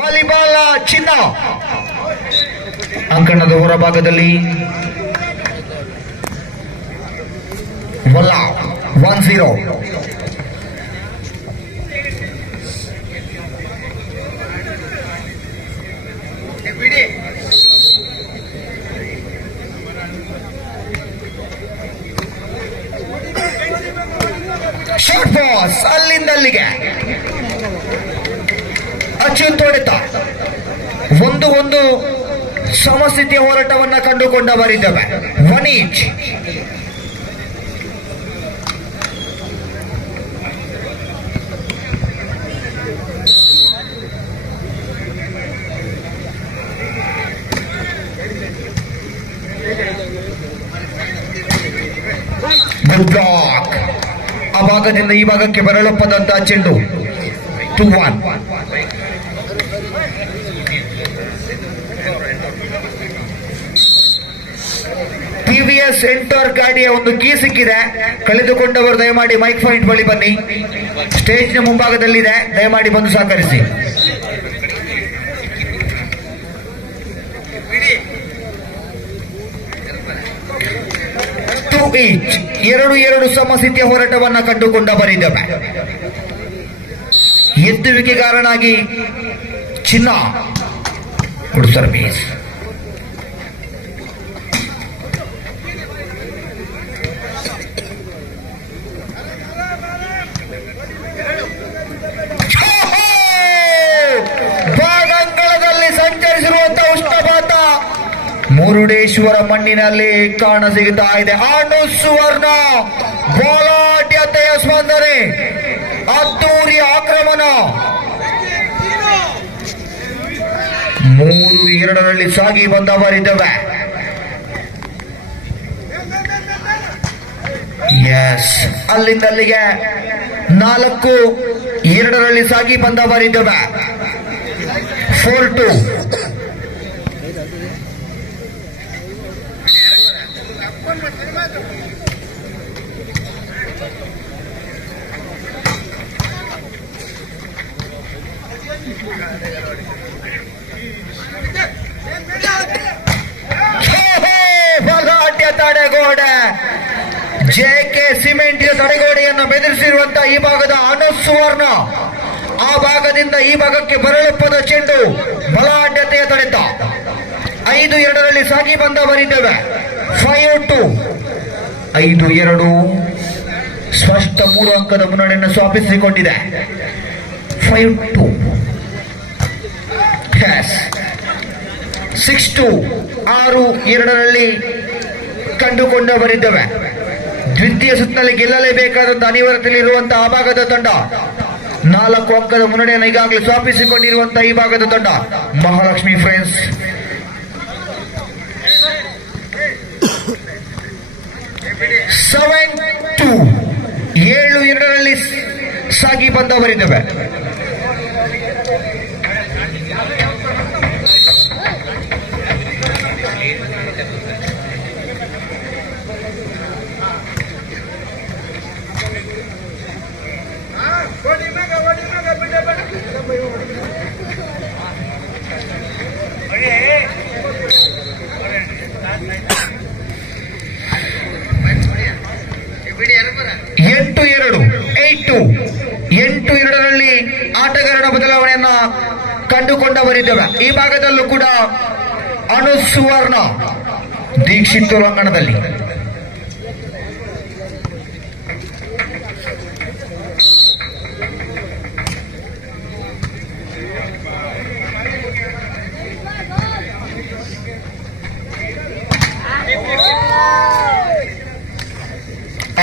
Volleyball ಚಿನ್ನ ಅಂಕಣದ ಹೊರಭಾಗದಲ್ಲಿ ವಲ್ಲ 1-0. Short pass ಅಲ್ಲಿಂದ ಅಲ್ಲಿಗೆ ಅಚ್ಯುತ್ ಹೊಡೆತ 1-1 ಸಮಸ್ಥಿತಿಯ ಹೋರಾಟವನ್ನ ಕಂಡುಕೊಂಡ ಬರಿದ್ದೇವೆ. 1 each. Good block. ಆ ಭಾಗದಿಂದ ಈ ಭಾಗಕ್ಕೆ ಬರಲೊಪ್ಪದಂತಹ ಚೆಂಡು. 2-1. ಟಿವಿಎಸ್ ಎಂಟರ್ ಗಾಡಿಯ ಒಂದು ಕೀ ಸಿಕ್ಕಿದೆ. ಕಳೆದುಕೊಂಡವರು ದಯಮಾಡಿ ಮೈಕ್ ಪಾಯಿಂಟ್ ಬಳಿ ಬನ್ನಿ. ಸ್ಟೇಜ್ನ ಮುಂಭಾಗದಲ್ಲಿದೆ, ದಯಮಾಡಿ ಬಂದು ಸಹಕರಿಸಿ. ಈಚ್ 2-2 ಸಮಸ್ಥಿತಿಯ ಹೋರಾಟವನ್ನ ಕಂಡುಕೊಂಡ ಬರಿದ್ದೇವೆ. ಎತ್ತುವಿಕೆಗಾರನಾಗಿ ಚಿನ್ನ ಗುಡ್ ಸರ್ವೀಸ್. ಭಾಗಂಗಳದಲ್ಲಿ ಸಂಚರಿಸಿರುವಂತಹ ಉಷ್ಣಪಾತ ಮುರುಡೇಶ್ವರ ಮಣ್ಣಿನಲ್ಲಿ ಕಾಣ ಸಿಗುತ್ತಾ ಇದೆ. ಸುವರ್ಣ ಬೋಲಾಟ್ಯತೆಯ ಸ್ಪಂದನೆ, ಅದ್ದೂರಿ ಆಕ್ರಮಣ. 3-2 ಸಾಗಿ ಬಂದವರಿದ್ದೇವೆ. ಎಸ್, ಅಲ್ಲಿಂದ ಅಲ್ಲಿಗೆ 4-2 ಸಾಗಿ ಬಂದವರಿದ್ದೇವೆ. 4-2. ಬಲಾಢ್ಯ ತಡೆಗೋಡೆ. ಜೆಕೆ ಸಿಮೆಂಟ್ ತಡೆಗೋಡೆಯನ್ನು ಬೆದರಿಸಿರುವಂತಹ ಈ ಭಾಗದ ಸುವರ್ಣ. ಆ ಭಾಗದಿಂದ ಈ ಭಾಗಕ್ಕೆ ಬರಲೊಪ್ಪದ ಚೆಂಡು. ಬಲಾಢ್ಯತೆಯ ತಡೆತ. 5-2 ಸಾಗಿ ಬಂದವರಿದ್ದೇವೆ. 5-2. 5-2 ಸ್ಪಷ್ಟ 3 ಅಂಕದ ಮುನ್ನಡೆಯನ್ನು ಸ್ಥಾಪಿಸಿಕೊಂಡಿದೆ. 5-2. 6-2 6-2 ಕಂಡುಕೊಂಡವರಿದ್ದೇವೆ. ದ್ವಿತೀಯ ಸುತ್ತಿನಲ್ಲಿ ಗೆಲ್ಲಲೇಬೇಕಾದಂತಹ ಅನಿವಾರ್ಯತೆಯಲ್ಲಿರುವಂತಹ ಆ ಭಾಗದ ತಂಡ 4 ಅಂಕದ ಮುನ್ನಡೆಯನ್ನು ಈಗಾಗಲೇ ಸ್ಥಾಪಿಸಿಕೊಂಡಿರುವಂತಹ ಈ ಭಾಗದ ತಂಡ ಮಹಾಲಕ್ಷ್ಮಿ ಫ್ರೆಂಡ್ಸ್. 7-2 7-2 ಸಾಗಿ ಬಂದವರಿದ್ದೇವೆ. ಆಟಗಾರನ ಬದಲಾವಣೆಯನ್ನ ಕಂಡುಕೊಂಡವರಿದ್ದೇವೆ. ಈ ಭಾಗದಲ್ಲೂ ಕೂಡ ಸುವರ್ಣ ದೀಕ್ಷಿತ್ ರಂಗಣದಲ್ಲಿ.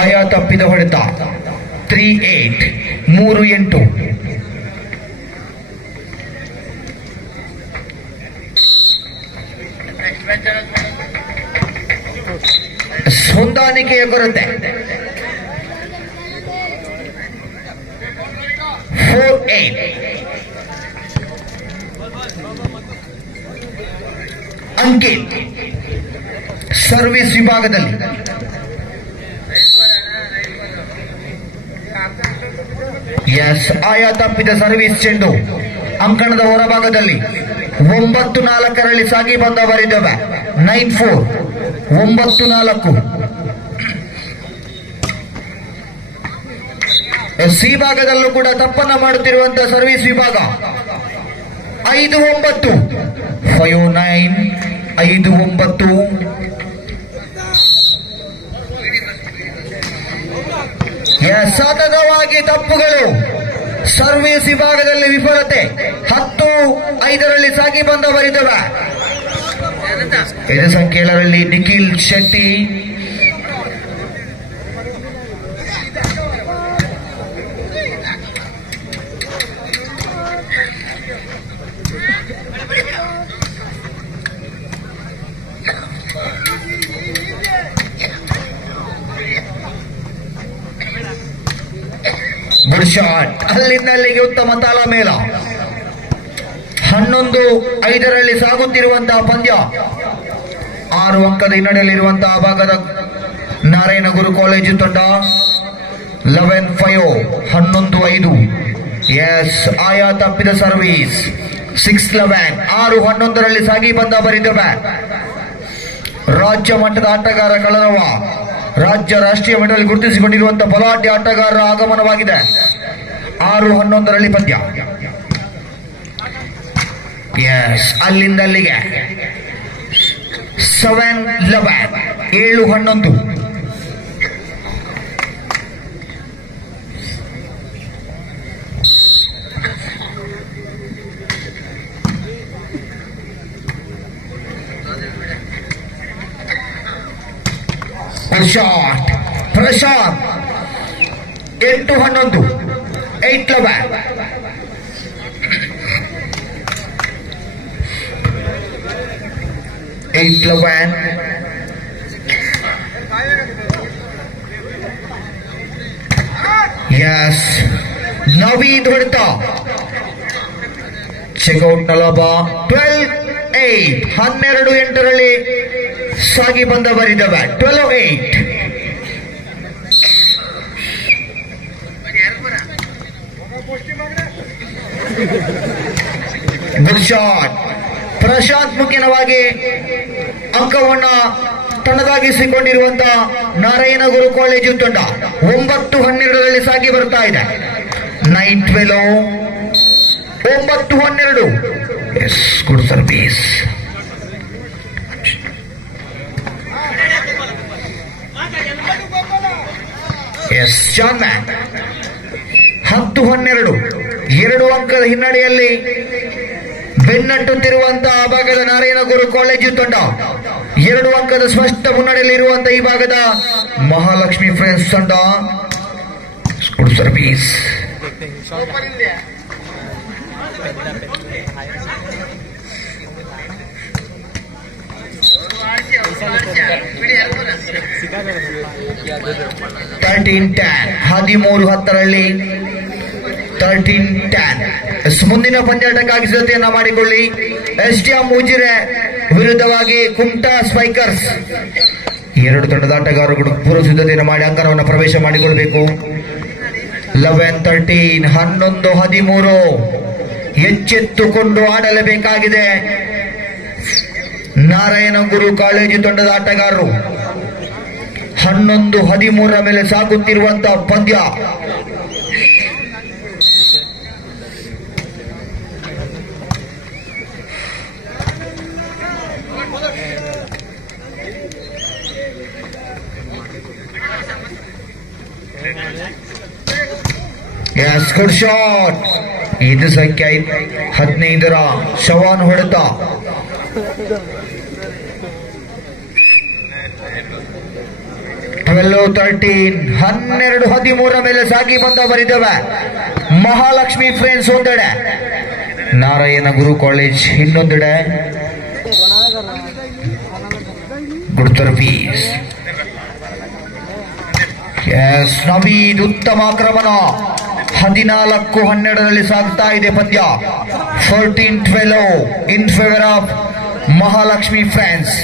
ಆಯಾ ತಪ್ಪಿದ ಹೊಡೆತ. 3-8 3-8. ಹೊಂದಾಣಿಕೆಯ ಕೊರತೆ. 4-8. ಅಂಕಿತ್ ಸರ್ವಿಸ್ ವಿಭಾಗದಲ್ಲಿ. ಎಸ್, ಆಯಾ ತಪ್ಪಿದ ಸರ್ವಿಸ್ ಚೆಂಡು. ಅಂಕಣದ ಹೊರಭಾಗದಲ್ಲಿ 9-4 ಸಾಗಿ ಬಂದವರಿದ್ದಾವೆ. 9-4 9-4. ಸಿ ಭಾಗದಲ್ಲೂ ಕೂಡ ತಪ್ಪನ್ನ ಮಾಡುತ್ತಿರುವಂತಹ ಸರ್ವಿಸ್ ವಿಭಾಗ. 5-9 5-9 5-9. ಸತತವಾಗಿ ತಪ್ಪುಗಳು. ಸರ್ವಿಸ್ ವಿಭಾಗದಲ್ಲಿ ವಿಫಲತೆ. 10-5 ಸಾಗಿ ಬಂದವರಿದ್ದಾವೆ. 5 ಸಂಖ್ಯೆಗಳಲ್ಲಿ ನಿಖಿಲ್ ಶೆಟ್ಟಿ, ಗುಡ್ ಶಾಟ್. ಅಲ್ಲಿಂದ ಅಲ್ಲಿಗೆ ಉತ್ತಮ ತಾಳಮೇಳ. 11-5 ಸಾಗುತ್ತಿರುವಂತಹ ಪಂದ್ಯ. 6 ಅಂಕದ ಹಿನ್ನಡೆಯಲ್ಲಿರುವಂತಹ ಭಾಗದ ನಾರಾಯಣಗುರು ಕಾಲೇಜು ತಂಡ. 11-5 11-5. ಎಸ್, ಆಯಾ ತಪ್ಪಿದ ಸರ್ವಿಸ್. 6-11 6-11 ಸಾಗಿ ಬಂದವರಿದ್ದಾವೆ. ರಾಜ್ಯ ಮಟ್ಟದ ಆಟಗಾರ ಕಳರವ. ರಾಜ್ಯ ರಾಷ್ಟ್ರೀಯ ಮಟ್ಟದಲ್ಲಿ ಗುರುತಿಸಿಕೊಂಡಿರುವಂತಹ ಬಲಾಢ್ಯ ಆಟಗಾರರ ಆಗಮನವಾಗಿದೆ. 6-11 ಪಂದ್ಯ. ಎಸ್, ಅಲ್ಲಿಂದ ಅಲ್ಲಿಗೆ 7-11 7-11. ಶಾಟ್ ಪ್ರಶಾಂತ್. 8-11 8-11. ಎಸ್, ನವೀದ್ ಹೊಡೆತ. ಚೆಕ್ಔಟ್ ನ ಲಾಭ. 12-8 12-8 ಸಾಗಿ ಬಂದವರಿದ್ದಾವೆ. 12-8. Good shot. ಪ್ರಶಾಂತ್ ಮುಖ್ಯವಾಗಿ ಅಂಕವನ್ನ ತನ್ನದಾಗಿಸಿಕೊಂಡಿರುವಂತಹ ನಾರಾಯಣಗುರು ಕಾಲೇಜು ತಂಡ 9-12 ಸಾಗಿ ಬರ್ತಾ ಇದೆ. 9-12 9-12. Yes, good service. Yes, John man. 10-12 2 ಅಂಕದ ಹಿನ್ನಡೆಯಲ್ಲಿ ಬೆನ್ನಟ್ಟುತ್ತಿರುವಂತಹ ಭಾಗದ ನಾರಾಯಣಗುರು ಕಾಲೇಜು ತಂಡ. 2 ಅಂಕದ ಸ್ಪಷ್ಟ ಮುನ್ನಡೆಯಲ್ಲಿರುವಂತಹ ಈ ಭಾಗದ ಮಹಾಲಕ್ಷ್ಮಿ ಫ್ರೆಂಡ್ಸ್ ತಂಡ. Good service. ಹದಿಮೂರು 13-10 ಮುಂದಿನ ಪಂದ್ಯಾಟಕ್ಕಾಗಿ ಸಿದ್ಧತೆಯನ್ನ ಮಾಡಿಕೊಳ್ಳಿ. ಎಸ್ಡಿಎಂ ಉಜಿರೆ ವಿರುದ್ಧವಾಗಿ ಕುಮಟಾ ಸ್ಪೈಕರ್ಸ್. 2 ತಂಡದ ಆಟಗಾರರು ಪೂರ್ವ ಸಿದ್ಧತೆಯನ್ನು ಮಾಡಿ ಅಂಕಣವನ್ನು ಪ್ರವೇಶ ಮಾಡಿಕೊಳ್ಳಬೇಕು. 11-13 11-13 ಎಚ್ಚೆತ್ತುಕೊಂಡು ಆಡಲೇಬೇಕಾಗಿದೆ ನಾರಾಯಣಗುರು ಕಾಲೇಜು ತಂಡದ ಆಟಗಾರರು. 11-13 ಮೇಲೆ ಸಾಗುತ್ತಿರುವಂತಹ ಪಂದ್ಯ. Yes, good shot. ಇದು ಸಂಖ್ಯೆ 15 ಶವಾನ್ ಹೊಡೆತ. 12-13 12-13 ಮೇಲೆ ಸಾಗಿ ಬಂದವರಿದ್ದಾವೆ. ಮಹಾಲಕ್ಷ್ಮಿ ಫ್ರೆಂಡ್ಸ್ ಒಂದೆಡೆ, ನಾರಾಯಣಗುರು ಕಾಲೇಜ್ ಇನ್ನೊಂದೆಡೆ. Good service. ಎಸ್, ನವೀದ್ ಉತ್ತಮ ಆಕ್ರಮಣ. 14-12 ಸಾಗ್ತಾ ಇದೆ ಪಂದ್ಯ. 14-12 in favour of Mahalakshmi friends.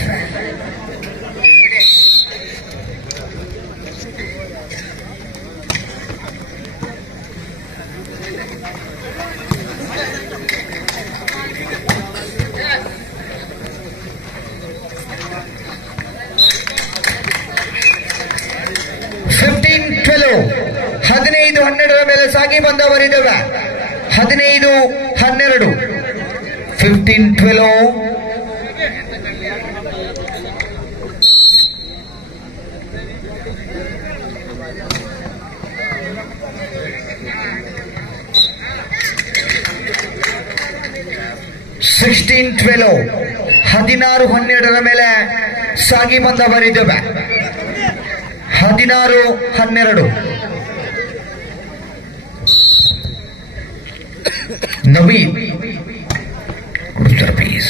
ಸಾಗಿ ಬಂದವರಿದ್ದೇವೆ. 15-12, 15-12. (16-12) 16-12 ಮೇಲೆ ಸಾಗಿ ಬಂದವರಿದ್ದೇವೆ. 16-12. ನವೀನ್ ಪೀಸ್.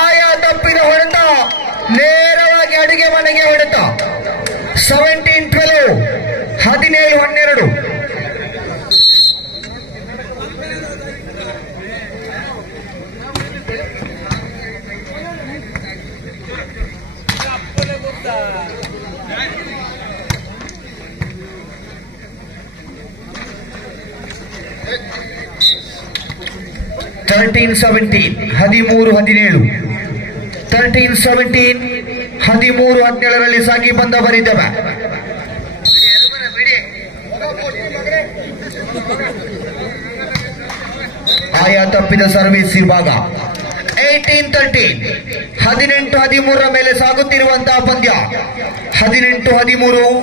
ಆಯಾ ತಪ್ಪಿದ ಹೊಡೆತ ನೇರವಾಗಿ ಅಡುಗೆ ಮನೆಗೆ ಹೊಡೆತ. 17-12, 17-12. (13-17) 13-17. 13-17, 13-17ರಲ್ಲಿ ಸಾಗಿ ಬಂದವರಿದ್ದೇವೆ. ಆಯಾ ತಪ್ಪಿದ ಸರ್ವಿಸ್ ವಿಭಾಗ. 18-13, 18-13 ಮೇಲೆ ಸಾಗುತ್ತಿರುವಂತಹ ಪಂದ್ಯ. 18-13.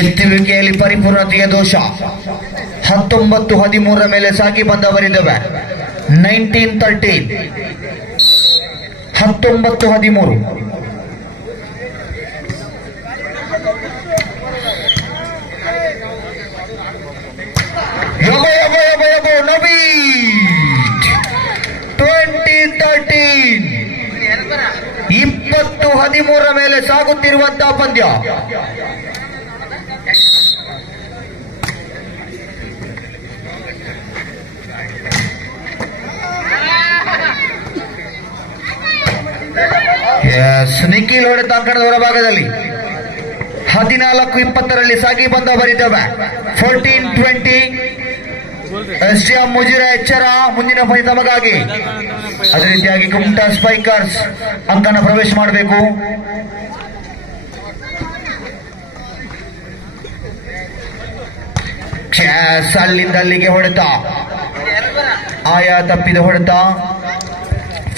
ಎತ್ತುವಿಕೆಯಲ್ಲಿ ಪರಿಪೂರ್ಣತೆಯ ದೋಷ. 19-13 ಮೇಲೆ ಸಾಗಿ ಬಂದವರಿದ್ದೇವೆ. 19-13, 19-13. ನವೀನ್ 20-13, 20-13 ಮೇಲೆ ಸಾಗುತ್ತಿರುವಂತಹ ಪಂದ್ಯ. ನಿಖಿಲ್ ಹೊಡೆತ ಅಂಕಣದ ಹೊರಭಾಗದಲ್ಲಿ. 14-20ರಲ್ಲಿ ಸಾಗಿ ಬಂದವರಿದ್ದೇವೆ. 14-20. SDM ಮುಜಿರ ಎಚ್ಚರ, ಮುಂದಿನ ಪಂದ್ಯ ತಮಗಾಗಿ. ಅದೇ ರೀತಿಯಾಗಿ ಕುಮಟಾ ಸ್ಪೈಕರ್ಸ್ ಅಂಕಣ ಪ್ರವೇಶ ಮಾಡಬೇಕು. ಅಲ್ಲಿಂದ ಅಲ್ಲಿಗೆ ಹೊಡೆತ, ಆಯಾ ತಪ್ಪಿದ ಹೊಡೆತ.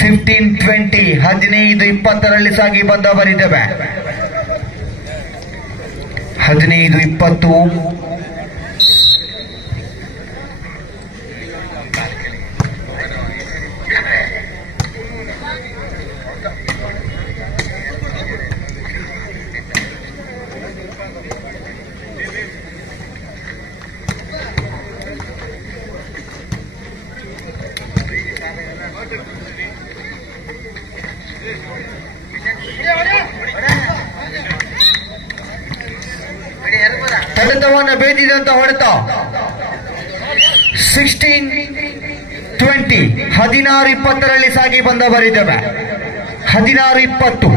15-20, 15-20ರಲ್ಲಿ ಸಾಗಿ ಬಂದವರಿದ್ದೇವೆ. 15-20. ತಡೆತವನ್ನು ಬೇದಿದಂತ ಹೊಡೆತ. 16-20, 16-20ರಲ್ಲಿ ಸಾಗಿ ಬಂದವರಿದ್ದೇವೆ. 16-20.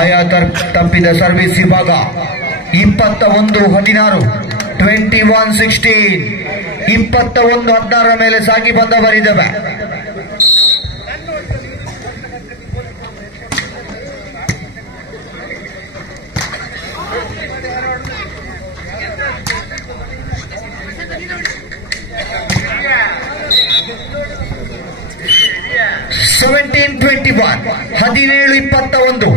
ಆಯಾ ತಪ್ಪಿದ ಸರ್ವಿಸ್ ವಿಭಾಗ. 21-16, 21-16, 21-16 ಮೇಲೆ ಸಾಗಿ ಬಂದವರಿದ್ದೇವೆ. (17-21), 17-21.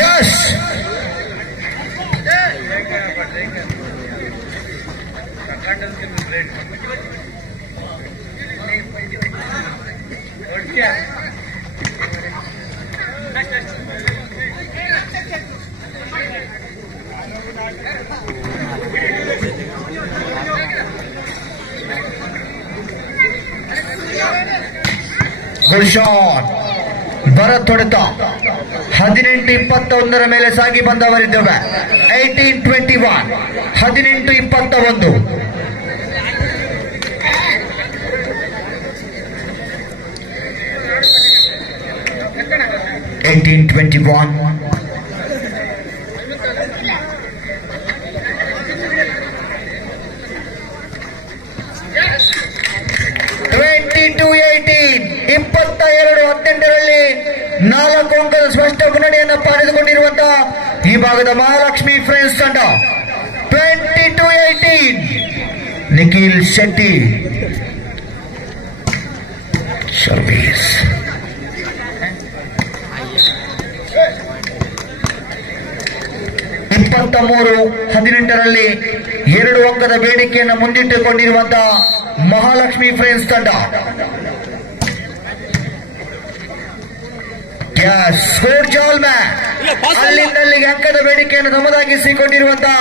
Yes. Good shot. ಭರತ್ ಹೊಡೆತ. 18-21 ಮೇಲೆ ಸಾಗಿ ಬಂದವರಿದ್ದೇವೆ. 18-21, 18-21. ರಲ್ಲಿ 4 ಅಂಕದ ಸ್ಪಷ್ಟ ಮುನ್ನಡೆಯನ್ನು ಪಡೆದುಕೊಂಡಿರುವಂತಹ ಈ ಭಾಗದ ಮಹಾಲಕ್ಷ್ಮಿ ಫ್ರೆಂಡ್ಸ್ ತಂಡ. 22-18. ನಿಖಿಲ್ ಶೆಟ್ಟಿ ಸರ್ವಿಸ್. ರಲ್ಲಿ 2 ಅಂಕದ ಬೇಡಿಕೆಯನ್ನು ಮುಂದಿಟ್ಟುಕೊಂಡಿರುವಂತಹ ಮಹಾಲಕ್ಷ್ಮಿ ಫ್ರೆಂಡ್ಸ್ ತಂಡ. ಅಲ್ಲಿಂದಲ್ಲಿಗೆ ಅಂಕದ ಬೇಡಿಕೆಯನ್ನು ನಮ್ಮದಾಗಿಸಿಕೊಂಡಿರುವಂತಹ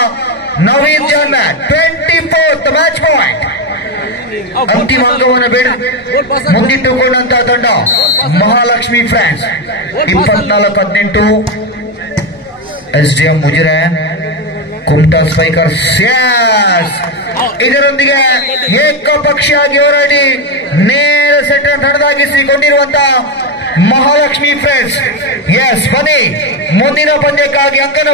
ನವೀನ್ ಜಾನ್ಮ್ಯಾನ್. 24th match point. ಅಂತಿಮ ಅಂಕವನ್ನು ಮುಂದಿಟ್ಟುಕೊಂಡಂತಹ ತಂಡ Mahalakshmi friends. 24-18. SDM ಮುಜಿರೆ Kumta spikers. ಇದರೊಂದಿಗೆ ಏಕಪಕ್ಷೀಯವಾಗಿ ಹೋರಾಡಿ ನೇರ ಸೆಟ್ ತಡೆದಾಗಿಸಿಕೊಂಡಿರುವಂತಹ ಮಹಾಲಕ್ಷ್ಮಿ ಫ್ರೆಂಡ್ಸ್. ಬನ್ನಿ ಮುಂದಿನ ಪಂದ್ಯಕ್ಕಾಗಿ ಅಂಕನ